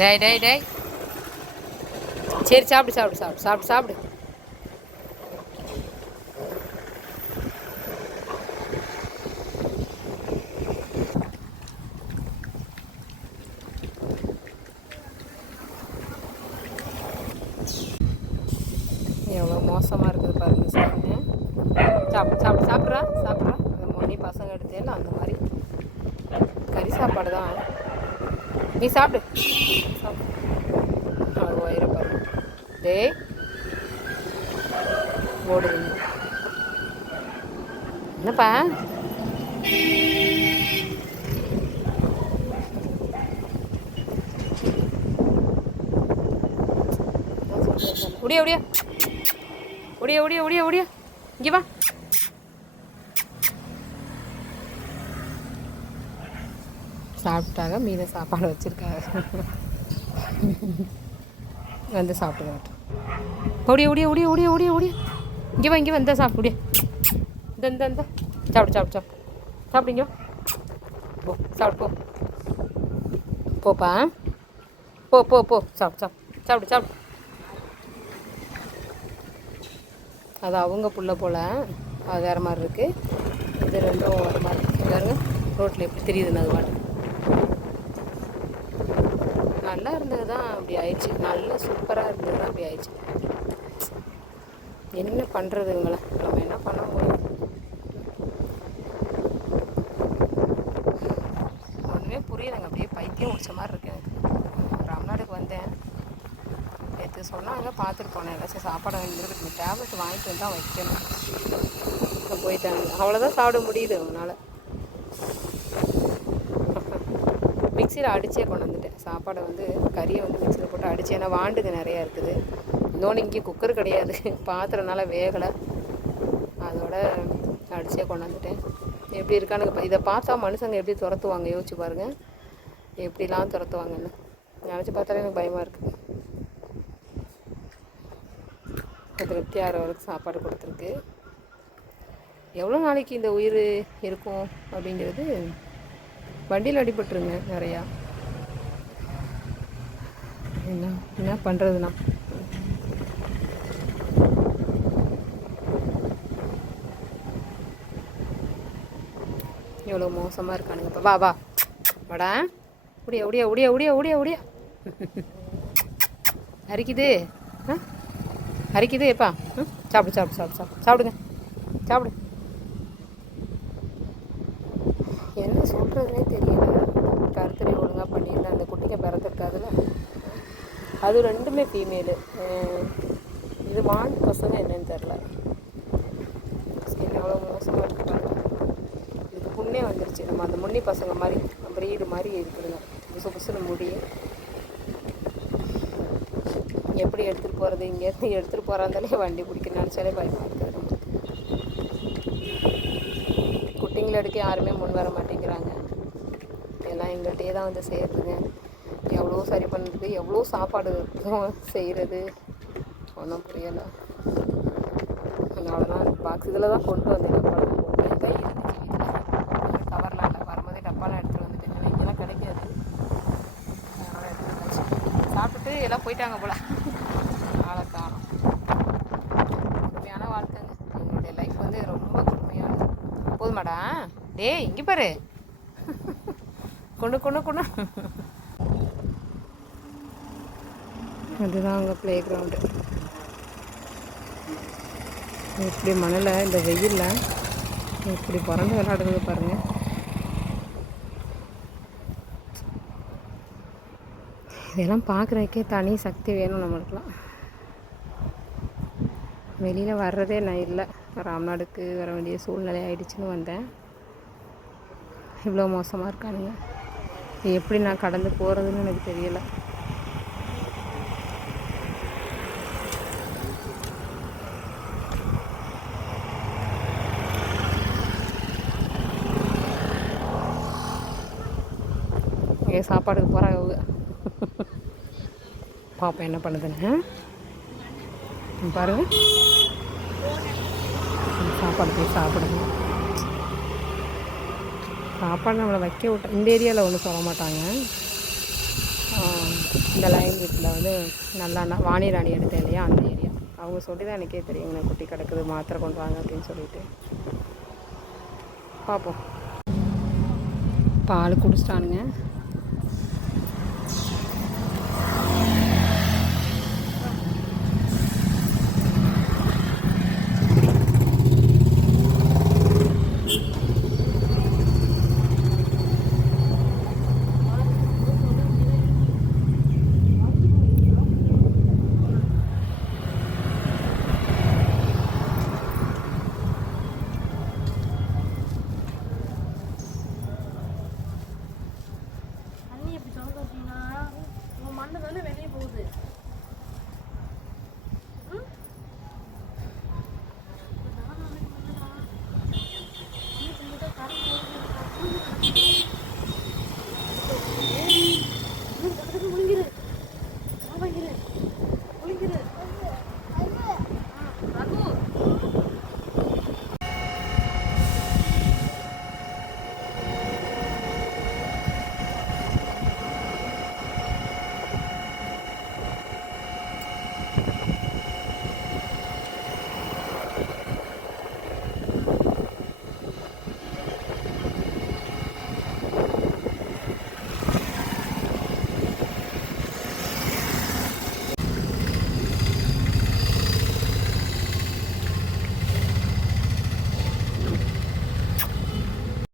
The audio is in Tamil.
டேய் டேய் டேய். சரி சாப்பிடு சாப்பிடு சாப்பிடு சாப்பிடு சாப்பிடு. எவ்வளோ மோசமாக இருக்குது பாருங்க சாப்பிடுங்க சாப்பிடு சாப்பிடு சாப்பிட்றா சாப்பிட்றா. அந்த மொழி பசங்க எடுத்தேன்னா அந்த மாதிரி. கறி சாப்பாடு தான். நீ சாப்பிடு. சாப்பிடு அது வயிறு பாருங்க டேய். ஓடுதுங்க என்னப்பா? ஒடியா ஒடியா ஒடியா ஒடியா ஒடியா ஒடியா இங்கே வா. சாப்பிட்டாங்க மீனை சாப்பாடு வச்சுருக்காங்க. வந்து சாப்பிட்டு ஓடிய ஓடிய ஓடிய ஓடிய ஓடிய ஓடிய. இங்கே வா இங்கே வந்தா சாப்பிடு ஓடிய. இந்த இந்த இந்த. சாப்பிடு சாப்பிடு சாப்பிடு. சாப்பிடுங்க போ சாப்பிடு போ. போப்பா. போ போ போ. சாப்பிடு சாப்பிடு. சாப்பிடு சாப்பிடு. அது அவங்க புள்ள போல். அது வேறு மாதிரி இருக்குது இது ரெண்டும் வேறு மாதிரி இருக்குது ரோட்டில் எப்படி தெரியுதுன்னு அது பாட்டு. நல்லா இருந்தது தான் அப்படி ஆயிடுச்சு. நல்லா சூப்பராக இருந்தது தான் அப்படி ஆயிடுச்சு. என்ன பண்ணுறது இவங்கள? நம்ம என்ன பண்ண முடியும்? ஒன்றுமே புரியலைங்க. அப்படியே பைத்தியம் முடிச்ச மாதிரி இருக்கு எனக்கு. ராம்நாடுக்கு வந்தேன். நேற்று சொன்னாங்க பார்த்துட்டு போனேன். ஏதாச்சும் சாப்பாடு வாங்கிட்டு டேப்லெட் வாங்கிட்டு வந்து தான் வைக்கணும் போயிட்டாங்க. அவ்வளோதான் சாப்பிட முடியுது அவனால் மிக்சியில் அடித்தே கொண்டு வந்துட்டேன் சாப்பாடை வந்து கறியை வந்து மிக்சியில் போட்டு அடித்து ஏன்னா வாண்டுங்க நிறையா இருக்குது. இன்னொன்று இங்கே குக்கர் கிடையாது. பாத்திரனால வேகலை. அதோட அடித்தே கொண்டு வந்துட்டேன் எப்படி இருக்கானுங்க இதை பார்த்தா மனுஷங்க எப்படி துரத்துவாங்க? யோசிச்சு பாருங்கள் எப்படிலாம் துரத்துவாங்கன்னு. நினச்சி பார்த்தாலே எனக்கு பயமாக இருக்குது திருப்தி ஆகிறவருக்கு சாப்பாடு கொடுத்துருக்கு. எவ்வளோ நாளைக்கு இந்த உயிர் இருக்கும் அப்படிங்கிறது வண்டியில் அடிபட்டுருங்க நிறையா. என்ன என்ன பண்ணுறதுண்ணா எவ்வளோ மோசமாக இருக்கானுங்க இப்போ. வா வா. வாடா. ஒடியா ஒடியா ஒடியா ஒடியா ஒடியா ஒடியா அரிக்குது. ஆ? அரிக்குது எப்பா ம் சாப்பிடு சாப்பிடு சாப்பிடு சாப்பிடு. சாப்பிடுங்க. சாப்பிடு. என்ன சொல்கிறதுனே தெரியல. பண்ணியிருந்தேன் பிறந்திருக்காதுல்ல அது ரெண்டுமே ஃபீமேலு இது மான் பசங்க என்னன்னு தெரில ஸ்கின் மோசமாக இருக்கிறாங்க இதுக்கு புண்ணே வந்துருச்சு. நம்ம அந்த முன்னி பசங்க மாதிரி பிரீடு மாதிரி இருக்குதுங்க. புசு புசுன்னு முடியும் எப்படி எடுத்துகிட்டு போகிறது இங்கேருந்து எடுத்துகிட்டு போகிறாந்தாலே வண்டி பிடிக்க நினச்சாலே பயமாக இருக்குது குட்டிங்களை எடுக்க யாருமே முன் வர மாட்டேங்கிறாங்க. எல்லாம் எங்கள்கிட்டயே தான் வந்து சேர்த்துங்க எவ்வளோ சரி பண்ணுறது எவ்வளோ சாப்பாடு செய்கிறது ஒன்றும் புரியலை. அவ்வளோதான் பாக்ஸ் இதில் தான் கொண்டு வந்தேன். பழம் கொண்டு கை இருந்துச்சு வீட்டில் கவர்லாம் இல்லை வரும்போதே டப்பாலாம் எடுத்துகிட்டு வந்துட்டேன். இங்கெல்லாம் கிடைக்காது. அதனால் வந்தாச்சு சாப்பிட்டுட்டு எல்லாம் போயிட்டாங்க போல. ஆளை காணும் கொடுமையான வாழ்க்கைங்க எங்களுடைய லைஃப் வந்து ரொம்ப கொடுமையானது போதுமாடா. டேய் இங்கே பாரு. கொண்டு கொண்டு கொண்டு. அதுதான் அங்கே ப்ளே கிரவுண்டு இப்படி மணலை இந்த வெயிலில் இப்படி பிறந்து விளையாடுறது பாருங்க. இதெல்லாம் பார்க்குறதுக்கே தனி சக்தி வேணும் நம்மளுக்குலாம் வெளியில் வர்றதே நான் இல்லை. ராம்நாடுக்கு வர வேண்டிய சூழ்நிலை ஆயிடுச்சுன்னு வந்தேன். இவ்வளோ மோசமாக இருக்கானுங்க. இது எப்படி நான் கடந்து போகிறதுன்னு எனக்கு தெரியலை. இங்கே சாப்பாடுக்கு போகிறாங்க அவங்க பாப்பா என்ன பண்ணுதுன்னு ம், பாருங்க. சாப்பாடு போய் சாப்பிடுங்க. சாப்பாடு நம்மளை வைக்க விட்டோம் இந்த ஏரியாவில் ஒன்றும் சொல்ல மாட்டாங்க. இந்த லைன் வீட்டில் வந்து நல்லா நான் வாணி ராணி எடுத்தேன் இல்லையா அந்த ஏரியா. அவங்க சொல்லி தான் எனக்கே தெரியும் எனக்கு குட்டி கிடக்குது மாத்திரை கொண்டு வாங்க அப்படின்னு சொல்லிட்டு. பார்ப்போம் பால் குடிச்சிட்டானுங்க.